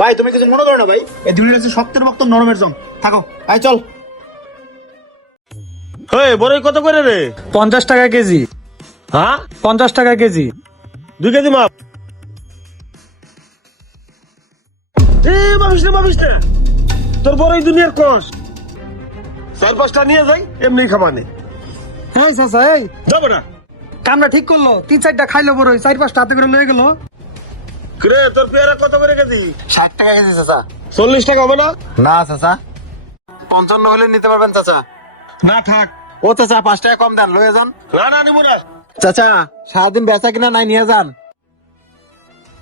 ভাই তুমি কিছু মনে করো না ভাই, এই দুনিয়ার হচ্ছে শক্তের ভক্ত নরমের জং। থাকো, আয় চল। বড়ই কত করে রে? 50 টাকা কেজি। হ্যাঁ 50 টাকা কেজি। 2 কেজি মাপ। ভাবিস না তোর বড়ই দুনিয়ার কষ। 4-5টা নিয়ে যাই, এমনি খামানে হ্যাঁ চাচা, এই যাবো না। কামটা ঠিক করলো, 3-4টা খাইলো বড়, 4-5টা হাতে করে লয়ে গেল। রে তোর পেয়ারা কত করে কেজি? 60 টাকা কেজি চাচা। 40 টাকা হবে না? না চাচা, 55 হলে নিতে পারবেন চাচা। না থাক। ও চাচা 5 টাকা কম দেন, লয়ে যান। না নিবো না। চাচা সারাদিন বেচা কিনা নাই, নিয়ে যান।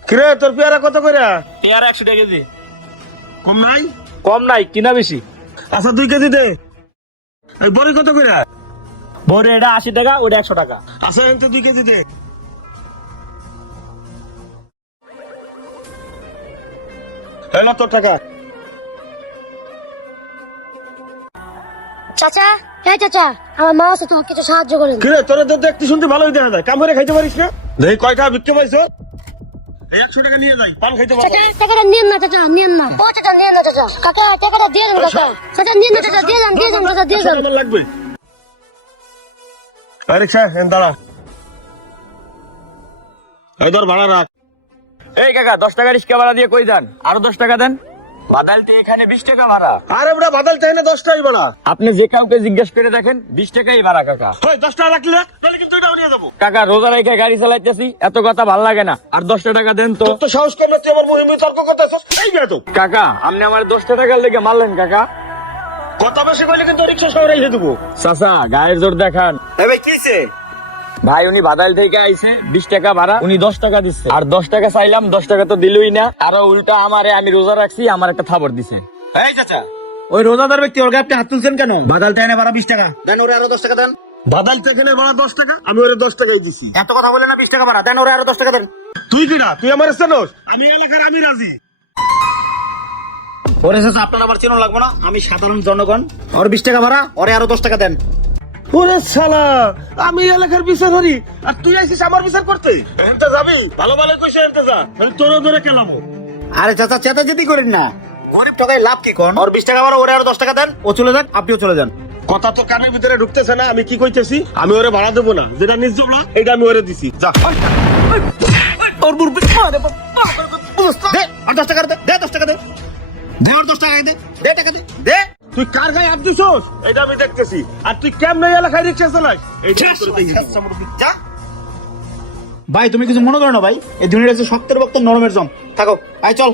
কিরে তোর পেয়ারা কত করে? পেয়ারা 100 টাকা কেজি। কম নাই? কম নাই, কিনা বেশি। আচ্ছা 2 কেজি দে। এই বড়ি কত করে? বড় এটা 80 টাকা, ওটা 100 টাকা। আচ্ছা এনতে 2 কেজি দে। হ্যালো তোর টাকা। চাচা, হ্যাঁ চাচা, আমার মা আছে, তোমাকে কিছু সাহায্য করেন। কিরে তোর তো দেখতে শুনতে ভালোই দেখা যায়, কাম করে খাইতে পারিস না? দেখি কয়টা বিক্রি পাইছো? এই 100 টাকা নিয়ে যাই, পান খাইতে পারবো। চাচা টাকাটা নিয়েন না, চাচা নিয়েন না। ও চাচা নিয়েন না চাচা। কাকা টাকাটা দিয়ে দেন কাকা। চাচা নিয়েন না চাচা, দিয়ে দেন চাচা, দিয়ে দেন। আমার লাগবে। আরে খা এন দাঁড়া। এই ধর ভাড়া রাখ। এই কাকা 10 টাকা রিক্সা ভাড়া দিয়ে কই যান? আরো 10 টাকা দেন। বাদালতে এখানে 20 টাকা ভাড়া। আরে বড় বাদল চাই না 10 টাকাই ভাড়া। আপনি যে কাউকে জিজ্ঞেস করে দেখেন, 20 টাকাই ভাড়া কাকা। ওই 10 টাকা রাখলে তাহলে কিন্তু এটাও নিয়ে যাবো। কাকা রোজা রেখে গাড়ি চালাইতেছি, এত কথা ভাল লাগে না। আর 10 টাকা দেন তো। তোর তো সাহস করলে তুই আমার মুহিমে তর্ক করতেছস। এই মেয়ে তো কাকা আপনি আমার 10 টাকার লেগে মারলেন কাকা। কথা বেশি কইলে কিন্তু রিকশা শহরে এসে দেবো। চাচা গায়ের জোর দেখান। এ ভাই কিছে? ভাই উনি বাদাল থেকে আইছে, 20 টাকা ভাড়া, উনি 10 টাকা দিচ্ছে। আর 10 টাকা চাইলাম, 10 টাকা তো দিলই না। আরো উল্টা আমারে, আমি রোজা রাখছি, আমার একটা থাবড় দিছে। এই চাচা, ওই রোজাদার ব্যক্তি ওর গায়ে আপনি হাত তুলছেন কেন? বাদাল টাইনে ভাড়া 20 টাকা দেন, ওরে আরো 10 টাকা দেন। বাদাল থেকে ভাড়া 10 টাকা, আমি ওরে 10 টাকাই দিছি। এত কথা বলে না, 20 টাকা ভাড়া দেন, ওরে আরো 10 টাকা দেন। তুই কিনা তুই আমার চেনস? আমি এলাকার, আমি রাজি। ওরে চাচা আপনার আবার চেনো লাগবো না, আমি সাধারণ জনগণ। ওর 20 টাকা ভাড়া, ওরে আরো 10 টাকা দেন। ওরে শালা, আমি এলাকার বিচার করি আর তুই আইছিস আমার বিচার করতে? এনতে যাবি? ভালো ভালো কইছে এনতে যা, তোর ধরে কেলামো। আরে চাচা চেতাচেতি করেন না, গরিব টাকায় লাভ কি কোন? ওর 20 টাকা ভাড়া, ওরে আরো 10 টাকা দেন। ও চলে যাক, আপনিও চলে যান। কথা তো কানের ভিতরে ঢুকতেছে না, আমি কি কইতেছি? আমি ওরে ভাড়া দেবো না, যেটা নিজ জবলা এটা আমি ওরে দিছি। যা ওর মুরবি দে, আর 10 টাকা দে, দে 10 টাকা দে, দে আর 10 টাকা দে, দে টাকা দে, দে। তুই কার গায়ে হাত দিছস এটা আমি দেখতেছি, আর তুই কেমনে এলাকায় রিক্সা চালাস এই যা। ভাই তুমি কিছু মনে করো না ভাই, এই দুনিয়ার হচ্ছে শক্তের ভক্ত নরমের জং। থাকো, আয় চল।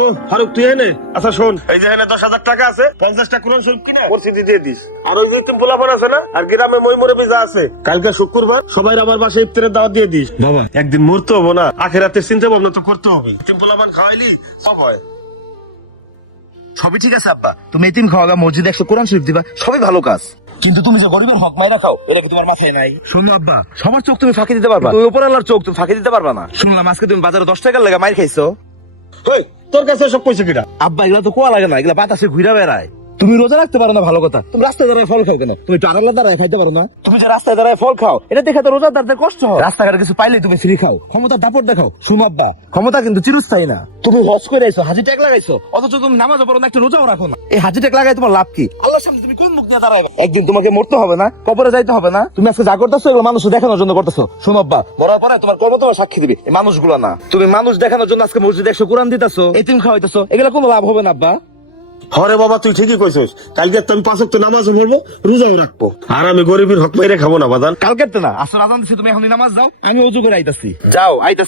ও ফারুক তুই এনে। আচ্ছা শোন, এই যে এখানে 10,000 টাকা আছে, 50টা কোরআন শরীফ কিনে মসজিদে দিয়ে দিস। আর ওই যে পোলাপান আছে না, আর গ্রামে মই মরে যা আছে, কালকে শুক্রবার সবাই আমার বাসায় ইফতারের দাওয়াত দিয়ে দিস। বাবা একদিন মরতে হবো না, আখিরাতের চিন্তা ভাবনা তো করতে হবে। পোলাপান খাওয়াইলি সব হয়। সবই ঠিক আছে আব্বা, তুমি এতিম খাওয়াগা, মসজিদে 100 কোরআন শরীফ দিবা, সবই ভালো কাজ। কিন্তু তুমি যে গরিবের হক মাইরা খাও, এটা কি তোমার মাথায় নাই? শোনো আব্বা, সবার চোখ তুমি ফাঁকি দিতে পারবা, তুমি উপর আল্লাহর চোখ তুমি ফাঁকি দিতে পারবা না। শুনলাম আজকে তুমি বাজারে 10 টাকার লাগা মাইর খাইছো। ওই তোর কাছে সব পয়সা কিটা? আব্বা এগুলা তো কোয়া লাগে না, এগুলা বাতাসে ঘুরা বেড়ায়। তুমি রোজা রাখতে পারো না, ভালো কথা। তুমি রাস্তায় দাঁড়ায় ফল খাও কেন? তুমি একটু আড়ালে দাঁড়ায় খাইতে পারো না? তুমি যে রাস্তায় দাঁড়ায় ফল খাও, এটা দেখে তো রোজাদারদের কষ্ট হয়। রাস্তাঘাটে কিছু পাইলে তুমি ফ্রি খাও, ক্ষমতার দাপট দেখাও। শুনো আব্বা, ক্ষমতা কিন্তু চিরস্থায়ী না। তুমি হজ করে আইছো, হাজি ট্যাগ লাগাইছো, অথচ তুমি নামাজও পড়ো না, একটা রোজাও রাখো না। এই হাজি ট্যাগ লাগাই তোমার লাভ কি? আল্লাহর সামনে তুমি কোন মুখ দিয়ে দাঁড়াইবা? একদিন তোমাকে মরতে হবে না, কবরে যাইতে হবে না? তুমি আজকে যা করতেছো এগুলো মানুষ দেখানোর জন্য করতেছো। শোনো আব্বা, মরার পরে তোমার কর্ম তোমার সাক্ষী দিবে, এই মানুষগুলো না। তুমি মানুষ দেখানোর জন্য আজকে মসজিদে 100 কোরআন দিতেছো, এতিম খাওয়াইতেছো, এগুলো কোনো লাভ হবে না আব্বা। হরে বাবা তুই ঠিকই কইছস, কালকে তো আমি 5 ওয়াক্ত নামাজও পড়বো, রোজাও রাখবো, আর আমি গরিবের হক মাইরে খাবো না বাদান। কালকে তো না, আসর আজান দিছি, তুমি এখন নামাজ যাও, আমি ওযু করে আইতাছি। যাও আইতাছি।